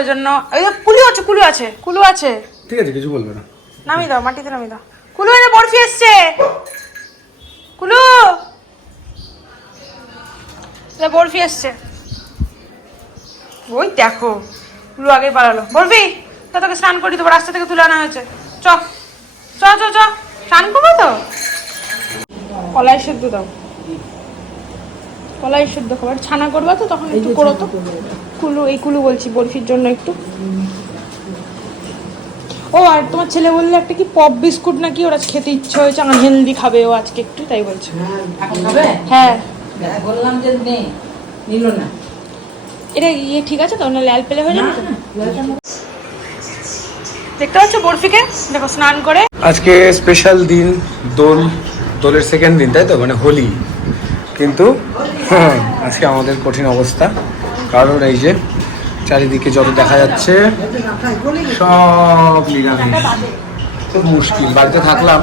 ওই জন্য। ওই যে কুলু আছে কুলু আছে কুলু আছে। ঠিক আছে কিছু বলবে না। নামি দাও মাটিতে নামি দাও। কুলু এনে বরফি এসছে। কুলু! বরফি এসছে। ওই দেখো কুলু আগে পালালো। বরফি তা তোকে স্নান করি দেবো রাস্তা থেকে তুলে আনা হয়েছে। চ। চ চ চ। স্নান করব তো? কলাই সেদ্ধ দাও। কলাই সেদ্ধ খাবার। ছানা করবা তো তখন একটু করো তো। কুলু এই কুলু বলছি বরফির জন্য একটু। ও আর তোমার ছেলে বললে একটা কি পপ বিস্কুট নাকি? ওরা খেতে ইচ্ছে হয়েছে আনহেলদি খাবে ও আজকে একটু তাই বলছে। হ্যাঁ বললাম যে নেই নিল না। এটা ইয়ে ঠিক আছে তো? না লাল পেলে হয়ে যাবে দেখতে পাচ্ছ বরফিকে? দেখো স্নান করে। আজকে স্পেশাল দিন দোল দোলের সেকেন্ড দিন তাই তো? মানে হোলি। কিন্তু হ্যাঁ, আজকে আমাদের কঠিন অবস্থা। কারণ এই যে চারিদিকে যত দেখা যাচ্ছে সব নিরামিষ। খুব মুশকিল। বাড়িতে থাকলাম।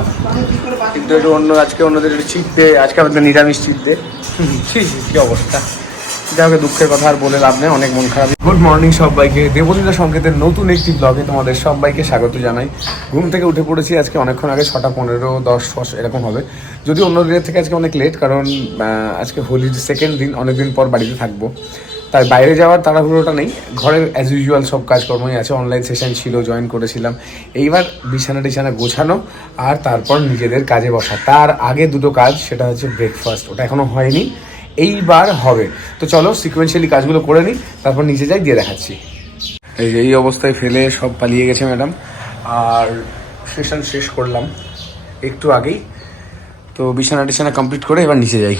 কিন্তু একটু অন্য আজকে অন্যদের চিট দে আজকে আমাদের নিরামিষ চিট দে কি অবস্থা। যাই হোক দুঃখের কথা আর বলে লাভ নেই, অনেক মন খারাপ গুড মর্নিং সবাইকে। দেবলীলা সংকেতের নতুন একটি ব্লগে তোমাদের সবাইকে স্বাগত জানাই। ঘুম থেকে উঠে পড়েছি আজকে অনেকক্ষণ আগে, ছটা পনেরো, দশ দশ, এরকম হবে। যদি অন্য দিনের থেকে আজকে অনেক লেট কারণ আজকে হোলির সেকেন্ড দিন, অনেকদিন পর বাড়িতে থাকব। তাই বাইরে যাওয়ার তাড়াহুড়োটা নেই। ঘরের অ্যাজ ইউজুয়াল সব কাজকর্মই আছে। অনলাইন সেশন ছিল জয়েন করেছিলাম। এইবার বিছানা টিছানা গোছানো আর তারপর নিজেদের কাজে বসা। তার আগে দুটো কাজ, সেটা হচ্ছে ব্রেকফাস্ট ওটা এখনও হয়নি। এইবার হবে। তো চলো সিকোয়েন্সিয়ালি কাজগুলো করে নিই তারপর নিচে যাই দিয়ে দেখাচ্ছি। এই যে এই অবস্থায় ফেলে সব পালিয়ে গেছে ম্যাডাম। আর সেশন শেষ করলাম একটু আগেই। তো বিছানা টিছানা কমপ্লিট করে এবার নিচে যাই।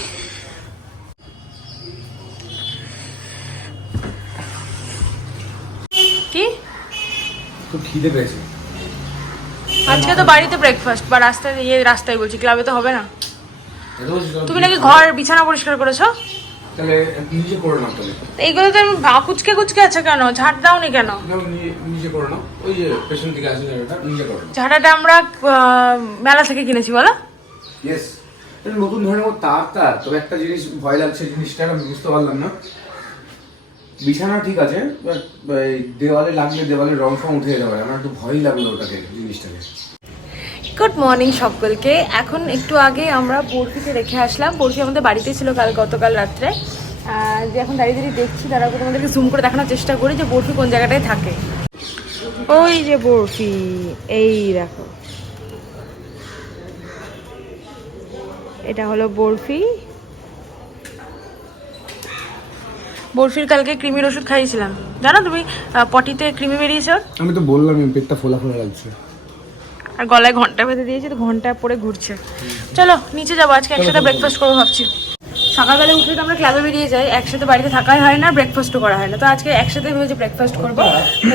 কি? খুব খিদে পেয়েছে। আজকে তো বাড়িতে ব্রেকফাস্ট বা রাস্তায় ইয়ে রাস্তায় বলছি ক্লাবে তো হবে না। তুমি নাকি ঘর বিছানা পরিষ্কার করেছ? তাহলে নিজে করে নাও তাহলে। এইগুলো তো ভা- কুচকে কুচকে আছে কেন? ঝাড় কেন? না, নিজে- নিজে করে নাও। ওই যে পেছন দিকে আছে জায়গাটা নিজে করে নাও। ঝাড়াটা আমরা মেলা থেকে কিনেছি বলো। ইয়েস নতুন ধরনের তার তার। তবে একটা জিনিস ভয় লাগছে জিনিসটা আমি বুঝতে পারলাম না। বিছানা ঠিক আছে এই দেওয়ালে লাগলে দেওয়ালে রং ফং উঠে যেতে পারে। আমার একটু ভয় লাগল ওটাকে জিনিসটাকে। গুড মর্নিং সকলকে। এখন একটু আগে আমরা বরফিতে রেখে আসলাম। বরফি আমাদের বাড়িতে ছিল কাল, গতকাল রাত্রে। যে এখন দাঁড়িয়ে দাঁড়িয়ে দেখছি, তারা তোমাদেরকে জুম করে দেখানোর চেষ্টা করি যে বরফি কোন জায়গাটায় থাকে। ওই যে বরফি, এই দেখো। এটা হলো বরফি। বরফির কালকে ক্রিমির ওষুধ খাইয়েছিলাম। জানো তুমি পটিতে ক্রিমি বেরিয়েছে আমি তো বললাম পেটটা ফোলা ফোলা লাগছে। আর গলায় ঘণ্টা বেঁধে দিয়েছি তো ঘণ্টা পরে ঘুরছে। চলো নিচে যাব আজকে একসাথে ব্রেকফাস্ট করব ভাবছি। সকালবেলা উঠে তো আমরা ক্লাবে বেরিয়ে যাই একসাথে বাড়িতে থাকাই হয় না ব্রেকফাস্টও করা হয় না। তো আজকে একসাথে ভেবেছি ব্রেকফাস্ট করব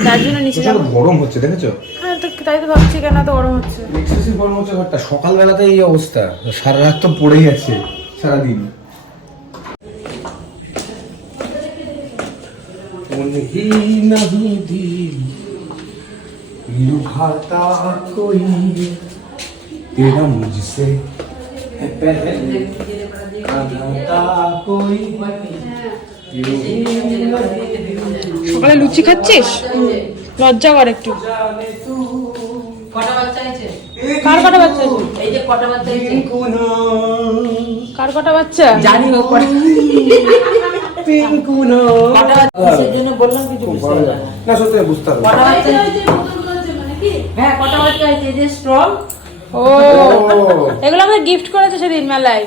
তার জন্য নিচে যাব। গরম হচ্ছে দেখেছ? হ্যাঁ তো তাই তো ভাবছি কেন তো গরম হচ্ছে। গরম সকালবেলাতে এই অবস্থা। সারা রাত তো পড়েই আছে সারাদিন। लुभाता कोई तेरा मुझसे है पहले आता कोई यूं ही नहीं সকালে লুচি খাচ্ছিস লজ্জা কর একটু কটা বাচ্চা আছে কার কটা বাচ্চা আছে? এই যে কটা বাচ্চা আছে पिंकुना কার কটা বাচ্চা জানি ও কটা पिंकुना কটা বাচ্চা সেই জন্য বললাম কিছু বুঝতে পারলাম না। না সত্যি বুঝতে হবে কটা বাচ্চা হ্যাঁ কটা বাচ্চা আছে? যে স্ট্রং। ও এগুলো আমাদের গিফট করেছে সেদিন মেলায়।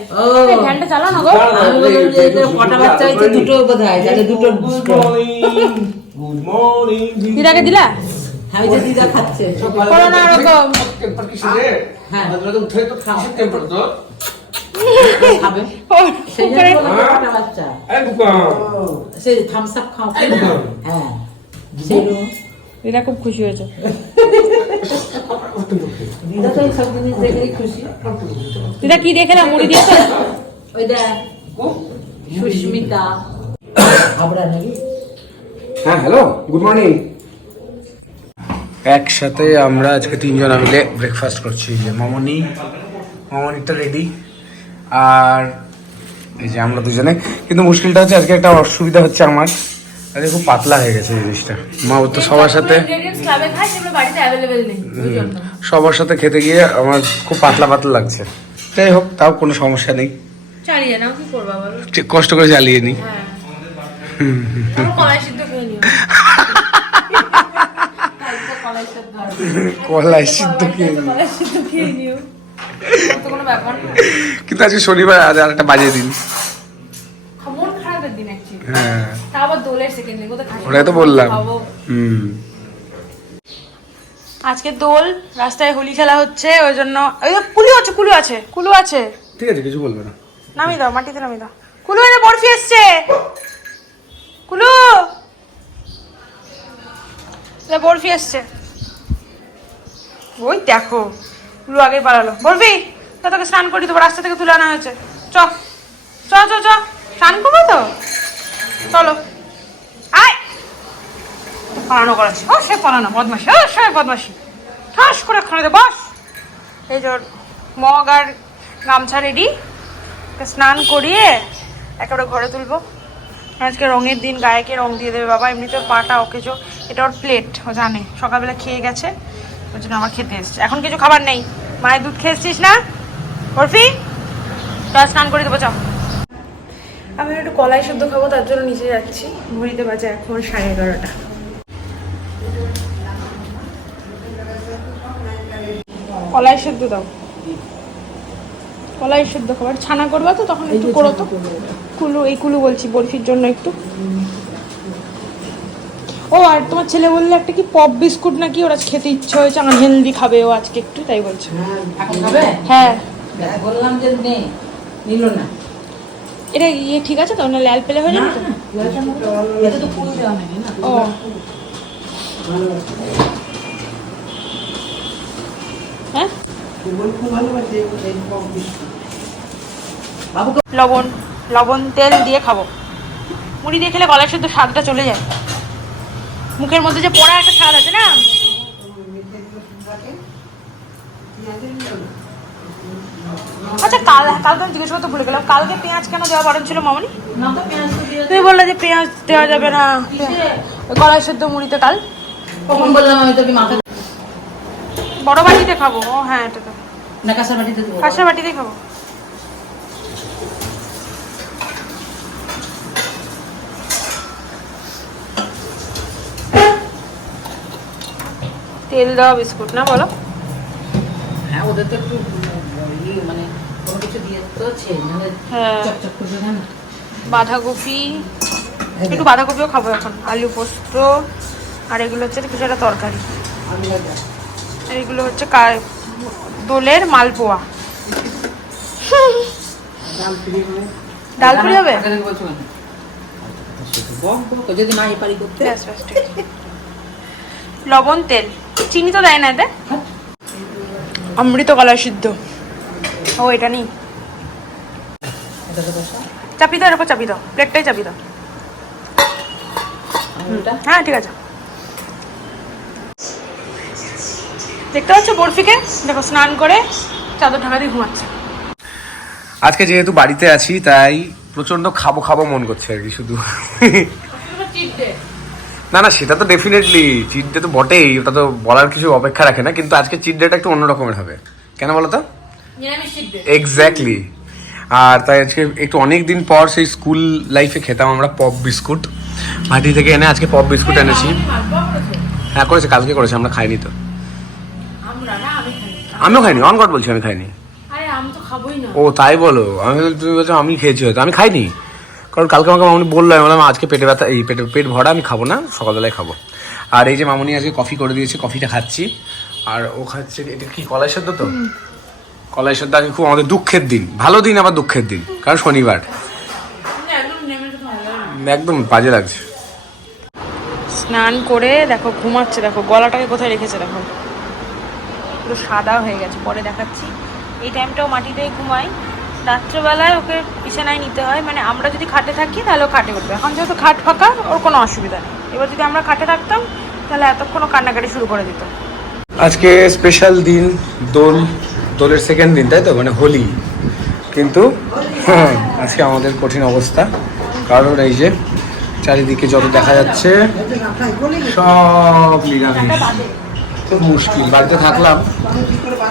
ফ্যানটা চালাও না গো আমি বললাম যে এদের কটা বাচ্চা আছে? দুটো বোধ হয় তাহলে দুটো গুড মর্নিং দিদাকে দিলা আমি যে দিদা খাচ্ছে। করো না ওরকম। টেম্পার কি শুনে হ্যাঁ। তো উঠে তো খাওয়া টেম্পার তো। সেই থামস আপ খাও। হ্যাঁ। দিদা খুব খুশি হয়েছে। দিদা কি দেখে না মুড়ি দিয়েছে? সুস্মিতা। হ্যাঁ হ্যালো গুড মর্নিং একসাথে আমরা আজকে তিনজন মিলে ব্রেকফাস্ট করছি যে মামনি মামনিটা রেডি আর এই যে আমরা দুজনে। কিন্তু মুশকিলটা হচ্ছে আজকে একটা অসুবিধা হচ্ছে আমার। আরে খুব পাতলা হয়ে গেছে জিনিসটা। মা ও তো সবার সাথে সবার সাথে খেতে গিয়ে আমার খুব পাতলা পাতলা লাগছে। যাই হোক তাও কোনো সমস্যা নেই। কষ্ট করে চালিয়ে নিই হ্যাঁ। কলাই সিদ্ধ খেয়ে নিও। না। কিন্তু আজকে শনিবার আজ আর একটা বাজে দিন। হ্যাঁ। সেকেন্ড কোথায় ওটাই তো বললাম। হুম। আজকে দোল রাস্তায় হোলি খেলা হচ্ছে ওই জন্য ওই কুলু আছে কুলু আছে কুলু আছে। ঠিক আছে কিছু বলবে না। নামিয়ে দাও মাটিতে নামিয়ে দাও। কুলু এনে বরফি এসছে। কুলু! বরফি এসছে। ওই দেখো কুলু আগে পালালো। বরফি তা তোকে স্নান করি দেবো রাস্তা থেকে তুলে আনা হয়েছে। চ চ চ চ স্নান করব তো? চলো। পালানো করাচ্ছি। ও, সে পালানো বদমাসি ও, সে বদমাসি ঠাস করে খানে দে, বস। এই যে মগ আর গামছা রেডি স্নান করিয়ে একেবারে ঘরে তুলবো। আজকে রঙের দিন গায়েকে রং দিয়ে দেবে বাবা? এমনিতে পাটা অকেজো। এটা ওর প্লেট ও জানে। সকালবেলা খেয়ে গেছে ওই জন্য আমার খেতে এসছে। এখন কিছু খাবার নেই। মায়ের দুধ খেয়ে খেয়েছিস না? বরফি তো স্নান করে দেবো চাও আমি একটু কলাই শুদ্ধ খাব, তার জন্য নিচে যাচ্ছি। ঘড়িতে বাজে এখন সাড়ে এগারোটা। কলাই সেদ্ধ দাও কলাই সেদ্ধ খাবার ছানা করবা তো তখন একটু করো তো কুলু এই কুলু বলছি বরফির জন্য একটু ও আর তোমার ছেলে বললে একটা কি পপ বিস্কুট নাকি ওরা খেতে ইচ্ছে হয়েছে আনহেলদি খাবে ও আজকে একটু তাই বলছে হ্যাঁ, এখন খাবে হ্যাঁ বললাম যে নেই নিল না এটা ইয়ে ঠিক আছে তো না লাল পেলে হয়ে যাবে তো এটা তো ফুল দেওয়া না ও হ্যাঁ? লবণ লবণ তেল দিয়ে খাব। মুড়ি দিয়ে খেলে গলায় শুদ্ধ স্বাদটা চলে যায়। মুখের মধ্যে যে পড়া একটা স্বাদ আছে না? আচ্ছা কাল কালকে আমি জিজ্ঞেস করতে ভুলে গেলাম। কালকে পেঁয়াজ কেন দেওয়া বারণ ছিল মামনি? না তো পেঁয়াজ তো দিয়ে তুমি বললে যে পেঁয়াজ দেওয়া যাবে না। কলাই শুদ্ধ মুড়িতে কাল। কখন বললাম আমি তোকে মাথা বড় বাটিতে খাব। ও হ্যাঁ এটা তো। না কাঁসার বাটিতে দেবো। কাঁসা বাটিতে খাব। তেল দেওয়া বিস্কুট না বলো? হ্যাঁ ওদের তো একটু মানে কোনো কিছু দিয়ে তো মানে হ্যাঁ। চকচক করবে না? বাঁধাকপি একটু বাঁধাকপিও খাব এখন। আলু পোস্ত আর এগুলো হচ্ছে কিছু একটা তরকারি। এগুলো হচ্ছে দোলের মালপোয়া। ডাল হবে। লবণ তেল। চিনি তো দেয় না এতে? অমৃত কলা সিদ্ধ। ও এটা নেই। চাপি দাও এরকম চাপি দাও। প্লেটটাই চাপি দাও। হ্যাঁ ঠিক আছে। দেখতে পাচ্ছ বরফিকে? দেখো স্নান করে চাদর ঢাকা দিয়ে ঘুমাচ্ছে। আজকে যেহেতু বাড়িতে আছি তাই প্রচণ্ড খাব খাব মন করছে আর কি শুধু। না না সেটা তো ডেফিনেটলি চিট ডে তো বটেই ওটা তো বলার কিছু অপেক্ষা রাখে না কিন্তু আজকে চিট ডেটা একটু অন্য রকমের হবে। কেন বলো তো? এক্স্যাক্টলি আর তাই আজকে একটু অনেক দিন পর সেই স্কুল লাইফে খেতাম আমরা পপ বিস্কুট। মাটি থেকে এনে আজকে পপ বিস্কুট এনেছি। হ্যাঁ করেছে কালকে করেছে আমরা খাইনি তো। আমিও খাইনি অন গড বলছি আমি খাইনি। আরে আমি তো খাবোই না। ও তাই বলো। আমি তুমি বলছো আমি খেয়েছি হয়তো। আমি খাইনি। কারণ কালকে আমাকে মামনি বলল আমি বললাম আজকে পেটে ব্যথা এই পেটে পেট ভরা আমি খাব না সকালবেলায় খাব। আর এই যে মামনি আজকে কফি করে দিয়েছে কফিটা খাচ্ছি। আর ও খাচ্ছে এটা কি কলাই সেদ্ধ তো? কলাই সেদ্ধ আজকে খুব আমাদের দুঃখের দিন। ভালো দিন আবার দুঃখের দিন কারণ শনিবার। একদম বাজে লাগছে। স্নান করে দেখো ঘুমাচ্ছে দেখো গলাটাকে কোথায় রেখেছে দেখো। পুরো সাদা হয়ে গেছে। পরে দেখাচ্ছি। এই টাইমটাও মাটিতেই ঘুমাই। রাত্রেবেলায় ওকে বিছানায় নিতে হয়। মানে আমরা যদি খাটে থাকি তাহলে ও খাটে উঠবে। এখন যেহেতু খাট ফাঁকা ওর কোনো অসুবিধা নেই। এবার যদি আমরা খাটে থাকতাম তাহলে এতক্ষণ কান্নাকাটি শুরু করে দিত। আজকে স্পেশাল দিন দোল দোলের সেকেন্ড দিন তাই তো? মানে হোলি। কিন্তু হ্যাঁ, আজকে আমাদের কঠিন অবস্থা। কারণ এই যে চারিদিকে যত দেখা যাচ্ছে সব নিরামিষ। খুব মুশকিল। বাড়িতে থাকলাম।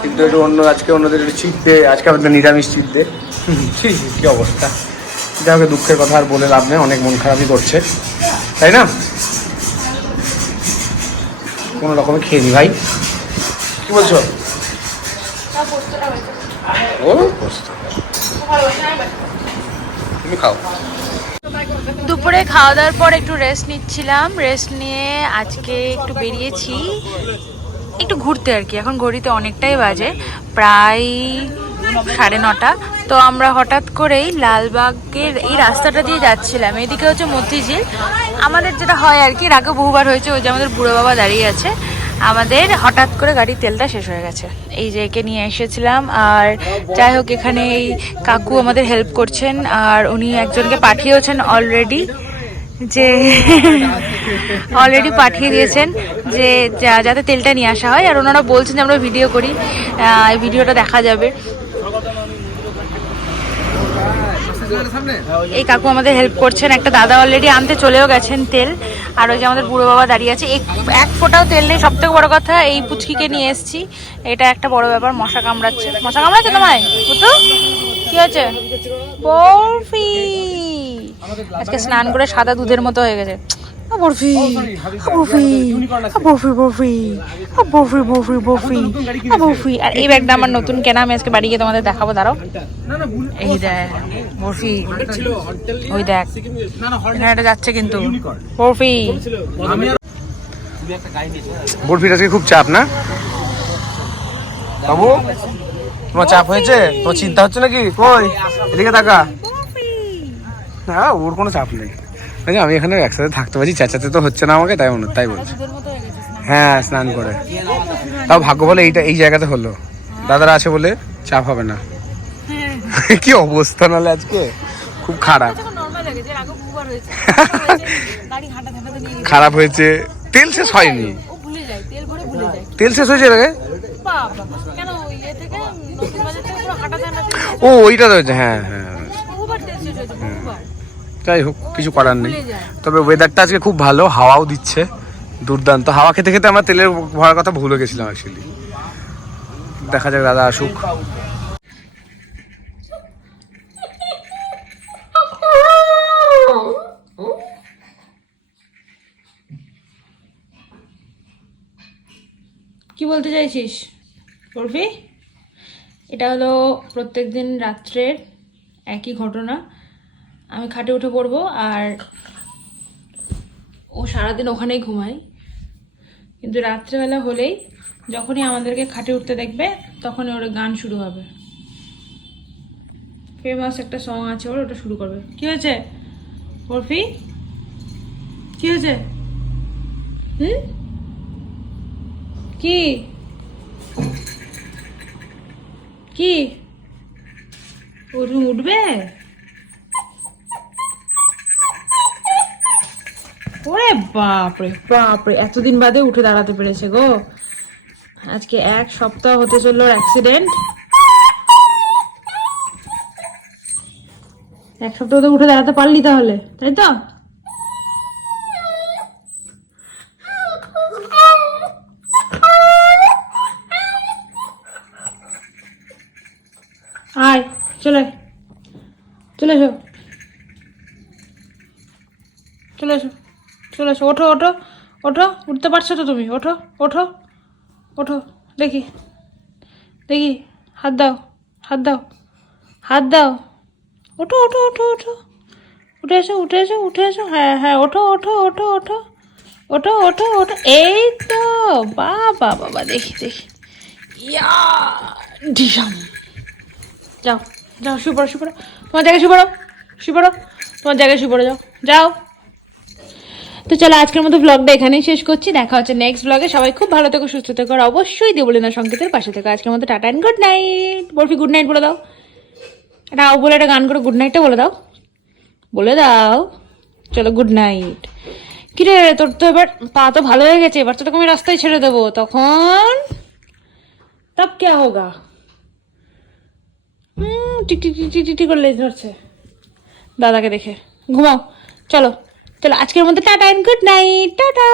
কিন্তু একটু অন্য, আজকে অন্যদের একটু চিট দে আজকে আমাদের নিরামিষ চিট দে কি অবস্থা। যাই হোক, দুঃখের কথা আর বলে লাভ নেই, অনেক মন খারাপই করছে। তাই না? কোনো রকমে খেয়ে নি ভাই। কি বলছো? ও তুমি খাও। দুপুরে খাওয়া দাওয়ার পর একটু রেস্ট নিচ্ছিলাম। রেস্ট নিয়ে আজকে একটু বেরিয়েছি। একটু ঘুরতে আর কি। এখন ঘড়িতে অনেকটাই বাজে, প্রায় সাড়ে নটা। তো আমরা হঠাৎ করেই লালবাগের এই রাস্তাটা দিয়ে যাচ্ছিলাম। এদিকে হচ্ছে মতিঝিল। আমাদের যেটা হয় আর কি, এর আগে বহুবার হয়েছে, ওই যে আমাদের বুড়ো বাবা দাঁড়িয়ে আছে। আমাদের হঠাৎ করে গাড়ির তেলটা শেষ হয়ে গেছে। এই যে একে নিয়ে এসেছিলাম, আর যাই হোক, এখানে এই কাকু আমাদের হেল্প করছেন, আর উনি একজনকে পাঠিয়েওছেন অলরেডি যে অলরেডি পাঠিয়ে দিয়েছেন যে যাতে তেলটা নিয়ে আসা হয়। আর ওনারা বলছেন যে আমরা ভিডিও করি। এই ভিডিওটা দেখা যাবে। এই কাকু আমাদের হেল্প করছেন। একটা দাদা অলরেডি আনতে চলেও গেছেন তেল। আর ওই যে আমাদের বুড়ো বাবা দাঁড়িয়ে আছে। এক- ফোঁটাও তেল নেই। সব থেকে বড় কথা, এই পুচকিকে নিয়ে এসেছি। এটা একটা বড় ব্যাপার, মশা কামড়াচ্ছে। মশা কামড়াচ্ছে তোমায়? কি হয়েছে? বরফি। আজকে স্নান করে সাদা দুধের মতো হয়ে গেছে। বরফি আ, বরফি আ, বরফি বরফি আ, বরফি বরফি বরফি বরফি। আর এই ব্যাগটা আমার নতুন কেনা আমি আজকে বাড়ি গিয়ে তোমাদের দেখাবো দাঁড়াও। এই দেখ বরফি। ওই দেখ এখানে যাচ্ছে কিন্তু। বরফি। বরফির আজকে খুব চাপ না? বাবু তোমার চাপ হয়েছে? তোমার চিন্তা হচ্ছে নাকি? কই? এদিকে তাকা। হ্যাঁ ওর কোনো চাপ নেই। এই আমি এখানে একসাথে থাকতে পারছি চেঁচাতে তো হচ্ছে না আমাকে তাই মনে তাই বলছি। হ্যাঁ স্নান করে। তাও ভাগ্য বলে এইটা এই জায়গাতে হলো। দাদারা আছে বলে চাপ হবে না। কি অবস্থা নাহলে আজকে? খুব খারাপ। খারাপ হয়েছে। তেল শেষ হয়নি। তেল শেষ হয়েছে কেন ইয়ে ও ওইটা তো হচ্ছে, হ্যাঁ হ্যাঁ। যাই হোক কিছু করার নেই। তবে ওয়েদারটা আজকে খুব ভালো হাওয়াও দিচ্ছে দুর্দান্ত। হাওয়া খেতে খেতে আমরা তেলের ভরার কথা ভুলে গেছিলাম অ্যাকচুয়ালি দেখা যাক দাদা আসুক। কি বলতে চাইছিস বরফি? এটা হলো প্রত্যেকদিন রাত্রের একই ঘটনা। আমি খাটে উঠে পড়ব আর ও সারাদিন ওখানেই ঘুমায়। কিন্তু রাত্রেবেলা হলেই যখনই আমাদেরকে খাটে উঠতে দেখবে, তখনই ওর গান শুরু হবে। ফেমাস একটা সং আছে ওর, ওটা শুরু করবে। কি হয়েছে? বরফি? কি হয়েছে? হুম? কি? কি? ও তুমি উঠবে? ওরে বাপরে। বাপরে, এতদিন বাদে উঠে দাঁড়াতে পেরেছে গো। আজকে এক সপ্তাহ হতে চলল অ্যাক্সিডেন্ট এক সপ্তাহ তো উঠে দাঁড়াতে পারলি তাহলে, তাই তো আয় চলে আয়। চলে এসো চলে এসো চলে এসো ওঠো ওঠো ওঠো উঠতে পারছ তো তুমি ওঠো ওঠো ওঠো দেখি দেখি হাত দাও হাত দাও হাত দাও ওঠো ওঠো ওঠো ওঠো উঠে এসো উঠে এসো উঠে এসো হ্যাঁ হ্যাঁ ওঠো ওঠো ওঠো ওঠো ওঠো ওঠো ওঠো এই তো বাবা বাবা দেখি দেখি ইয়া ডিসাম যাও যাও শুয়ে পড়ো শুয়ে পড়ো তোমার জায়গায় শুয়ে পড়ো শুয়ে পড়ো তোমার জায়গায় শুয়ে পড়ো যাও যাও তো চলো আজকের মতো ব্লগটা এখানেই শেষ করছি। দেখা হচ্ছে নেক্সট ব্লগে সবাই খুব ভালো থেকো, সুস্থ থেকো, আর অবশ্যই দেবলিনা সংকেতের পাশে থেকো। আজকের মতো tata and good night Barfi good night বলে দাও। এটা বলে একটা গান করে গুড নাইটটা বলে দাও। বলে দাও। চলো গুড নাইট কিরে তোর তো এবার পা তো ভালো হয়ে গেছে। এবার তো তোকে আমি রাস্তায় ছেড়ে দেবো। তখন তব কে হোগা? হুম টিক টিক টিক টিক টিক করে লেজ ধরছে। দাদাকে দেখে। ঘুমাও। চলো। চলো আজকের মধ্যে tata and good night tata!